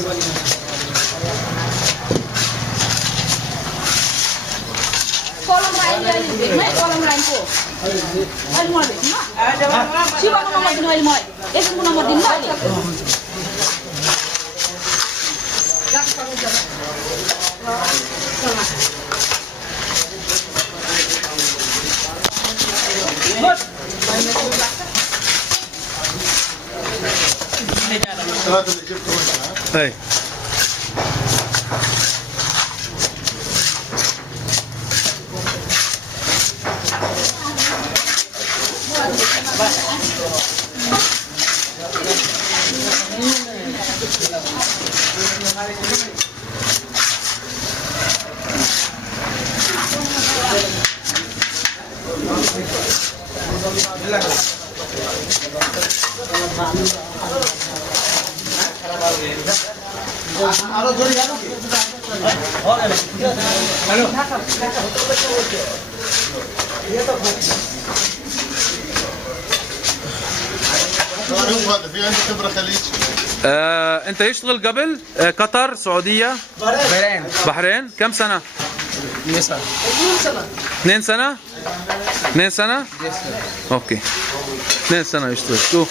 Kolom lain dia ni, kolom lain ko. Ali mau deh, mak. Siapa nomor di Ali mau? Itu pun nomor di mana? Hey. আরো জোরে যাবো কি hello في عندك خبرة خليج؟ انت يشتغل قبل قطر سعودية بحرين كم سنة 2 سنة 2 سنة اوكي 2 سنة يشتغل شوف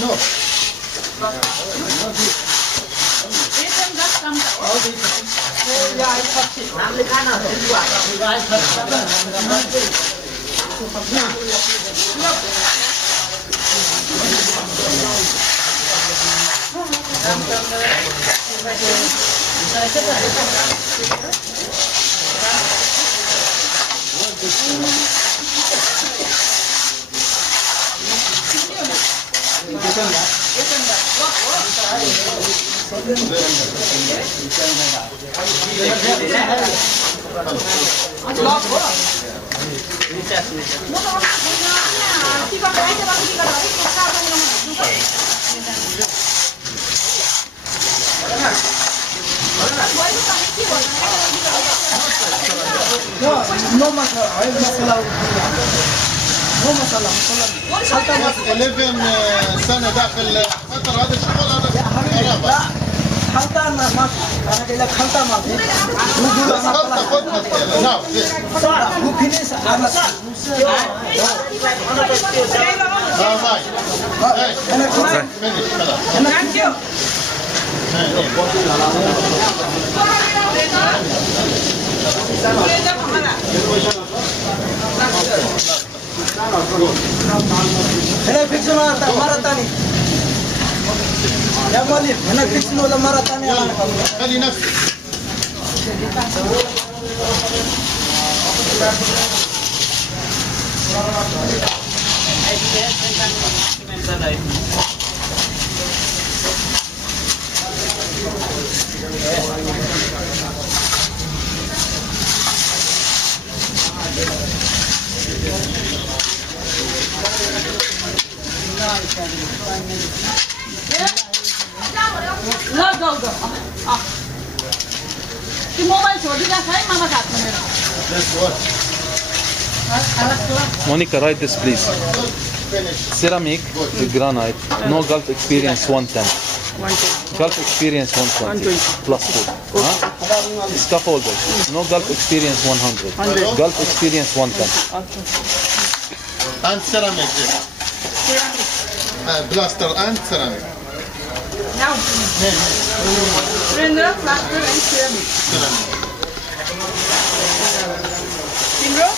No. No masala, hay masala. No masala, masala. 11 سنة داخل قطر هذا الشغل هذا لا خلطة ما أنا أقول لك خلطة ما في. بس خلطة خذ نعم هو فينيس أنا ماي أنا فينيش خلاص هنا فيكسون مرة ثانية يا مولي هنا فيكسون ولا مرة ثانية خلي نفسك ला जाऊ ग ती mobile छोडिदिला है मामा हातमा मेरो Monica, write this please. Ceramic, granite, no Gulf experience 110. Gulf experience 120 plus 4. Huh? Scaffolder, no Gulf experience 100. Gulf experience 110. and ceramic blaster and ceramic Now, Render, plaster and ceramic. Timro?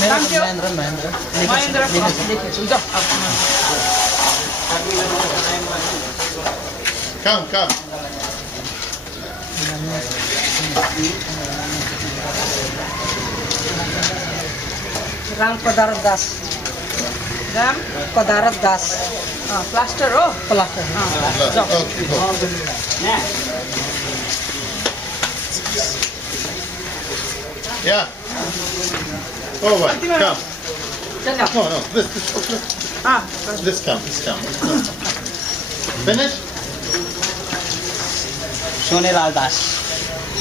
Thank you. Mahendra. come Ram पदार्थ Das Ram, Padarth Das plaster, oh. Plaster okay, go. Yeah. Over. Come. No. This come. Finish. Sonelal Das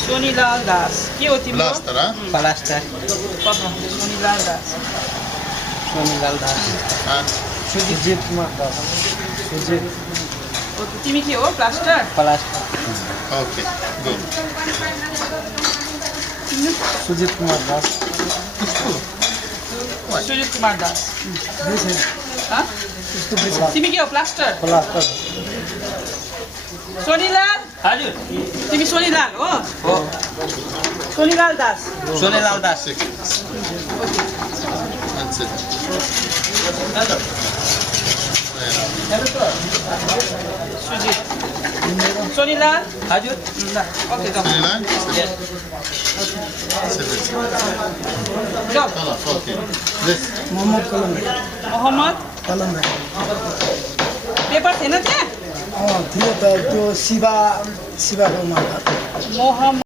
Sonilal Das के हो तिम्रो Plaster, huh? Palastar. Sonilal Das Sonilal Das. And Sujit Kumar Das. Sujit तिमी के हो plaster Palastar. okay, good. Sujit Kumar Das. Sujit Kumar Das This is हाँ? तिमी के हो प्लास्टर Palastar. सोनीलाल हजुर तिमी सोनीलाल हो सोनीलाल दास Sonilal Das. Six. And sit. Sujit Sonilal हजुर ओके जाऊ Nine? Sit. जाऊ Okay. This. मोहम्मद कलम मोहम्मद कलम पेपर थिएन त्यहाँ थियो त त्यो शिवाको माला मोहम्मद